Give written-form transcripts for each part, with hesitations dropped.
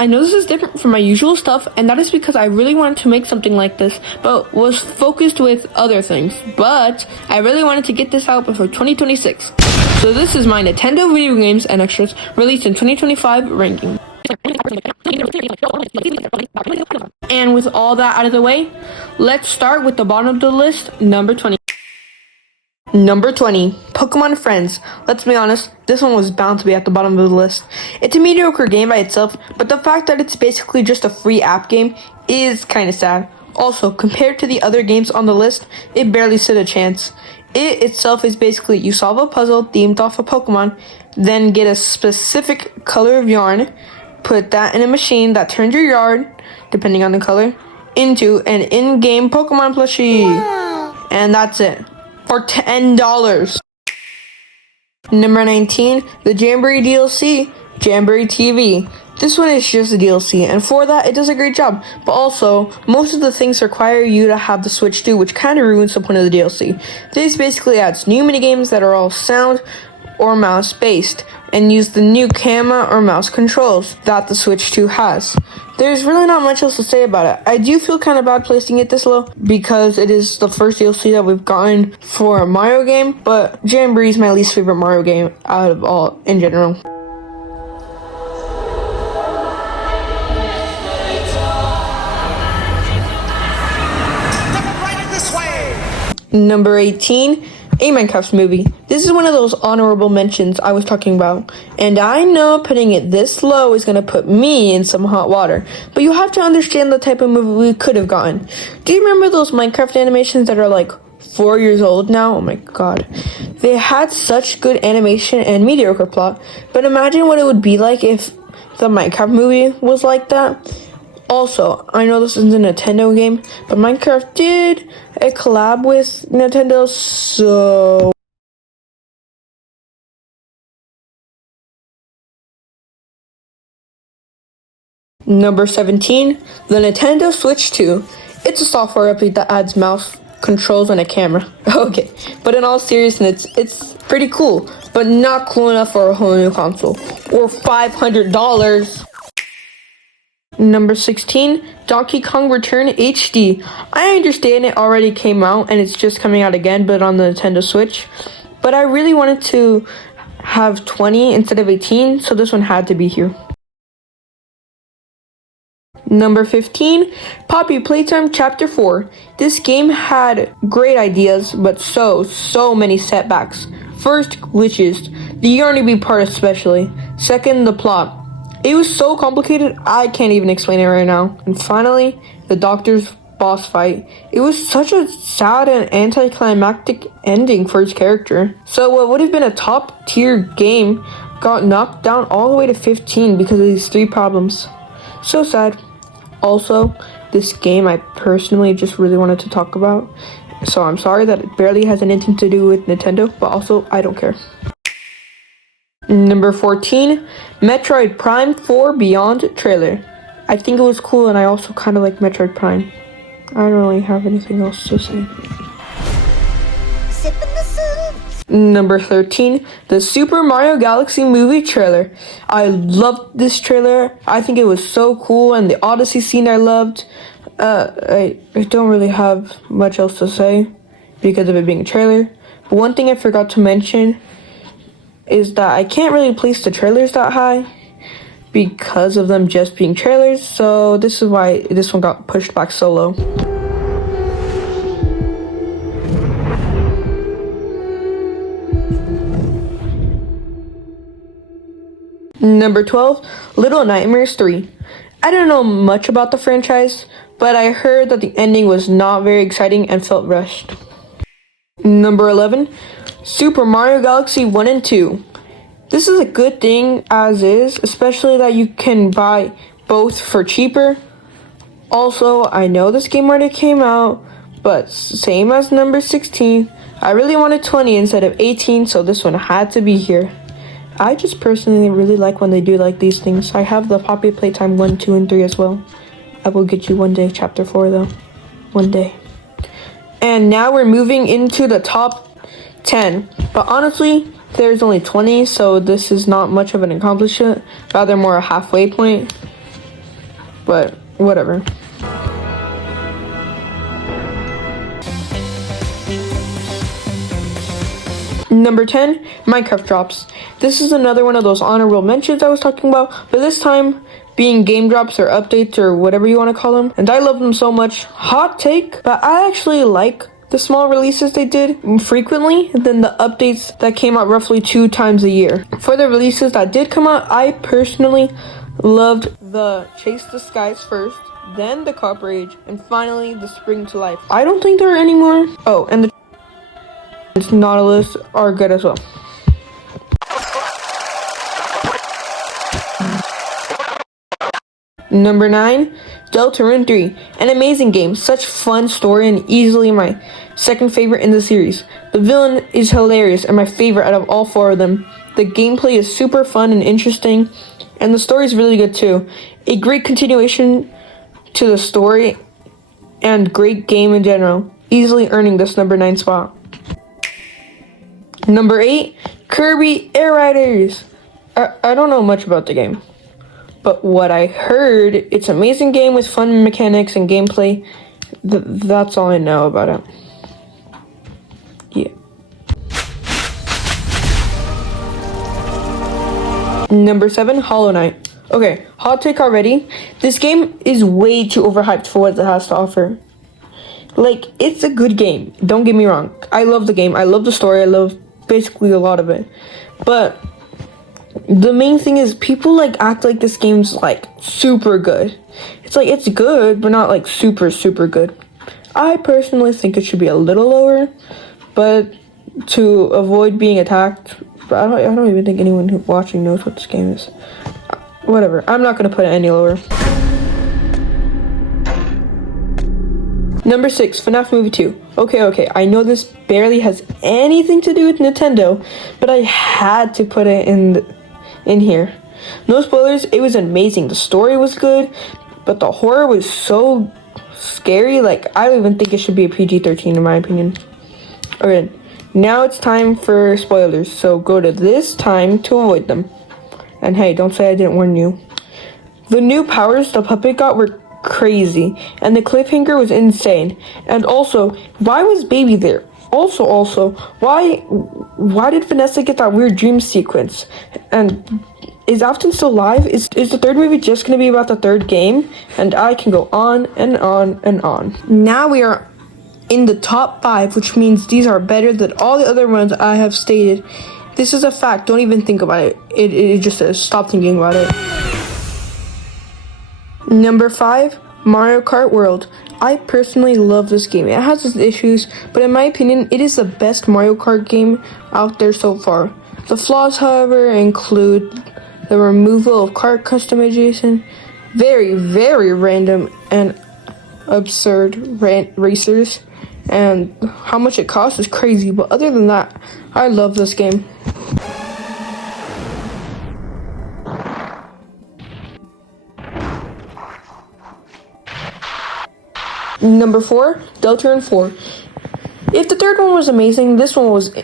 I know this is different from my usual stuff, and that is because I really wanted to make something like this, but was focused with other things. But I really wanted to get this out before 2026. So this is my Nintendo video games and extras released in 2025 ranking. And with all that out of the way, let's start with the bottom of the list, number 20. Number 20, Pokemon Friends. Let's be honest, this one was bound to be at the bottom of the list. It's a mediocre game by itself, but the fact that it's basically just a free app game is kinda sad. Also, compared to the other games on the list, it barely stood a chance. It itself is basically you solve a puzzle themed off a Pokemon, then get a specific color of yarn, put that in a machine that turns your yarn, depending on the color, into an in-game Pokemon plushie. And that's it. For $10. Number 19, the Jamboree DLC, Jamboree TV. This one is just a DLC, and for that, it does a great job. But also, most of the things require you to have the Switch 2, which kind of ruins the point of the DLC. This basically adds new minigames that are all sound or mouse based, and use the new camera or mouse controls that the Switch 2 has. There's really not much else to say about it. I do feel kind of bad placing it this low because it is the first DLC that we've gotten for a Mario game, but Jamboree is my least favorite Mario game out of all in general. Number 18, a Minecraft movie. This is one of those honorable mentions I was talking about, and I know putting it this low is going to put me in some hot water, but you have to understand the type of movie we could have gotten. Do you remember those Minecraft animations that are like 4 years old now? Oh my god. They had such good animation and mediocre plot, but imagine what it would be like if the Minecraft movie was like that. Also, I know this isn't a Nintendo game, but Minecraft did a collab with Nintendo, so... Number 17, the Nintendo Switch 2. It's a software update that adds mouse controls and a camera. Okay, but in all seriousness, it's pretty cool, but not cool enough for a whole new console. Or $500. Number 16, Donkey Kong Return HD. I understand it already came out and it's just coming out again, but on the Nintendo Switch. But I really wanted to have 20 instead of 18, so this one had to be here. Number 15, Poppy Playtime Chapter 4. This game had great ideas, but so many setbacks. First, glitches. The Yarny part especially. Second, the plot. It was so complicated, I can't even explain it right now. And finally, the Doctor's boss fight. It was such a sad and anticlimactic ending for his character. So what would have been a top tier game got knocked down all the way to 15 because of these 3 problems. So sad. Also, this game I personally just really wanted to talk about. So I'm sorry that it barely has anything to do with Nintendo, but also I don't care. Number 14, Metroid Prime 4 Beyond trailer. I think it was cool, and I also kind of like Metroid Prime. I don't really have anything else to say. Number 13, the Super Mario Galaxy movie trailer. I loved this trailer. I think it was so cool, and the Odyssey scene I loved. I don't really have much else to say because of it being a trailer. But one thing I forgot to mention is that I can't really place the trailers that high because of them just being trailers, so this is why this one got pushed back so low. Number 12, Little Nightmares 3. I don't know much about the franchise, but I heard that the ending was not very exciting and felt rushed. Number 11, Super Mario Galaxy 1 and 2. This is a good thing as is, especially that you can buy both for cheaper. Also, I know this game already came out, but same as number 16, I really wanted 20 instead of 18, so this one had to be here. I just personally really like when they do like these things. I have the Poppy Playtime 1, 2, and 3 as well. I will get you one day, chapter 4 though. One day. And now we're moving into the top 10. But honestly, there's only 20, so this is not much of an accomplishment. Rather more a halfway point. but whatever. Number 10, Minecraft drops. This is another one of those honorable mentions I was talking about, but this time being game drops or updates or whatever you want to call them. And I love them so much. Hot take, but I actually like the small releases they did frequently than the updates that came out roughly 2 times a year. For the releases that did come out, I personally loved the Chase the Skies first, then the Copper Age, and finally the Spring to Life. I don't think there are any more. Oh, and the Nautilus are good as well. Number 9, Deltarune 3. An amazing game, such fun story, and easily my second favorite in the series. The villain is hilarious and my favorite out of all 4 of them. The gameplay is super fun and interesting, and the story is really good too. A great continuation to the story and great game in general, easily earning this number 9 spot. Number 8, Kirby Air Riders. I don't know much about the game, but what I heard, it's an amazing game with fun mechanics and gameplay. That's all I know about it. Yeah. Number 7, Hollow Knight. Okay, hot take already. This game is way too overhyped for what it has to offer. Like, it's a good game, don't get me wrong. I love the game, I love the story, I love basically a lot of it. But the main thing is people like act like this game's like super good. It's like it's good, but not like super good. I personally think it should be a little lower, but to avoid being attacked. But I don't even think anyone who's watching knows what this game is. Whatever, I'm not gonna put it any lower. Number 6, FNAF Movie 2. Okay, I know this barely has anything to do with Nintendo, but I had to put it in here. No spoilers, it was amazing. The story was good, but the horror was so scary, like I don't even think it should be a PG-13 in my opinion. Okay, now it's time for spoilers, so go to this time to avoid them. And hey, don't say I didn't warn you. The new powers the puppet got were crazy, and the cliffhanger was insane. And also, why was Baby there? Also, why did Vanessa get that weird dream sequence? And is Afton still alive? Is the third movie just gonna be about the third game? And I can go on and on and on. Now we are in the top 5, which means these are better than all the other ones I have stated. This is a fact, don't even think about it. It just says stop thinking about it. Number 5, Mario Kart World. I personally love this game. It has its issues, but in my opinion, it is the best Mario Kart game out there so far. The flaws, however, include the removal of kart customization, very random and absurd racers, and how much it costs is crazy, but other than that, I love this game. Number 4, Deltarune 4. If the third one was amazing, this one was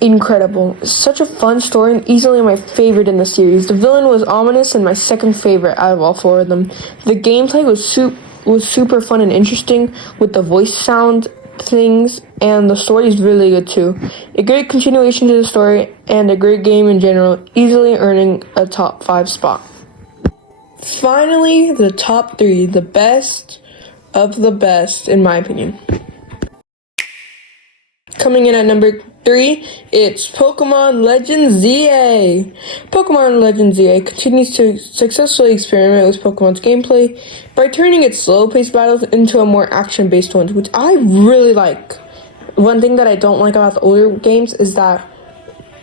incredible. Such a fun story and easily my favorite in the series. The villain was ominous and my second favorite out of all 4 of them. The gameplay was super fun and interesting with the voice sound things, and the story is really good too. A great continuation to the story and a great game in general, easily earning a top 5 spot. Finally, the top 3, the best of the best in my opinion. Coming in at number 3, it's Pokemon Legends ZA. Pokemon Legends ZA continues to successfully experiment with Pokemon's gameplay by turning its slow-paced battles into a more action-based ones, which I really like. One thing that I don't like about the older games is that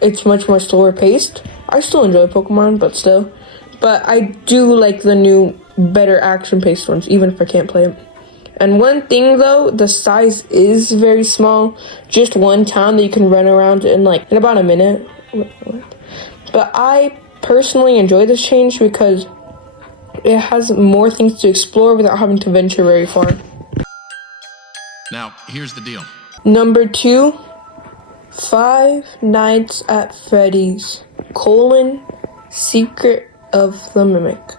it's much more slower paced. I still enjoy Pokemon, but still. But I do like the new, better action-paced ones, even if I can't play them. And one thing though, the size is very small. Just one town that you can run around in about a minute. But I personally enjoy this change because it has more things to explore without having to venture very far. Now, here's the deal. Number 2, Five Nights at Freddy's, Secret of the Mimic.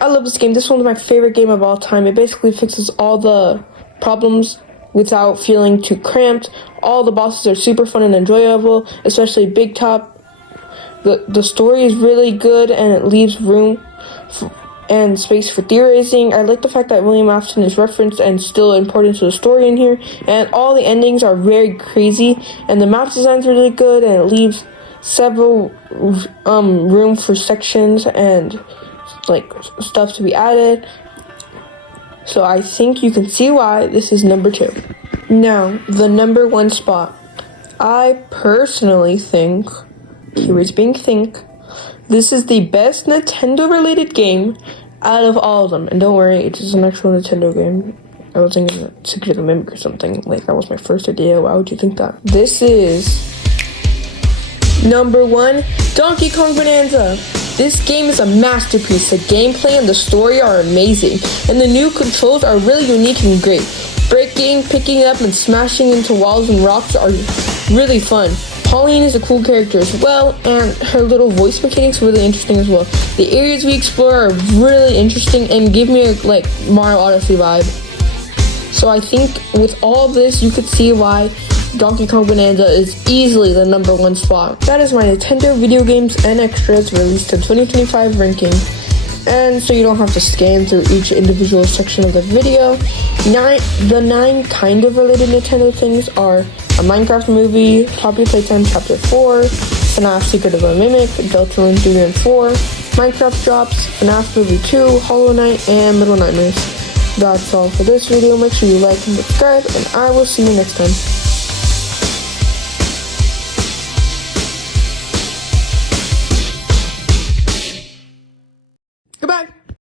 I love this game. This one's my favorite game of all time. It basically fixes all the problems without feeling too cramped. All the bosses are super fun and enjoyable, especially Big Top. The story is really good and it leaves room and space for theorizing. I like the fact that William Afton is referenced and still important to the story in here. And all the endings are very crazy. And the map design is really good and it leaves several room for sections and like stuff to be added. So I think you can see why this is number 2. Now, the number 1 spot. I personally think, keywords being think, this is the best Nintendo-related game out of all of them. And don't worry, it is an actual Nintendo game. I was thinking Secret of the Mimic or something. Like, that was my first idea. Why would you think that? This is number 1, Donkey Kong Bonanza. This game is a masterpiece. The gameplay and the story are amazing. And the new controls are really unique and great. Breaking, picking up, and smashing into walls and rocks are really fun. Pauline is a cool character as well, and her little voice mechanics are really interesting as well. The areas we explore are really interesting and give me a Mario Odyssey vibe. So I think with all of this, you could see why Donkey Kong Bonanza is easily the number 1 spot. That is my Nintendo video games and extras released in 2025 ranking. And so you don't have to scan through each individual section of the video. The 9 kind of related Nintendo things are a Minecraft movie, Poppy Playtime Chapter 4, FNAF Secret of the Mimic, Deltarune 3 and 4, Minecraft Drops, FNAF Movie 2, Hollow Knight, and Little Nightmares. That's all for this video. Make sure you like and subscribe, and I will see you next time. Goodbye.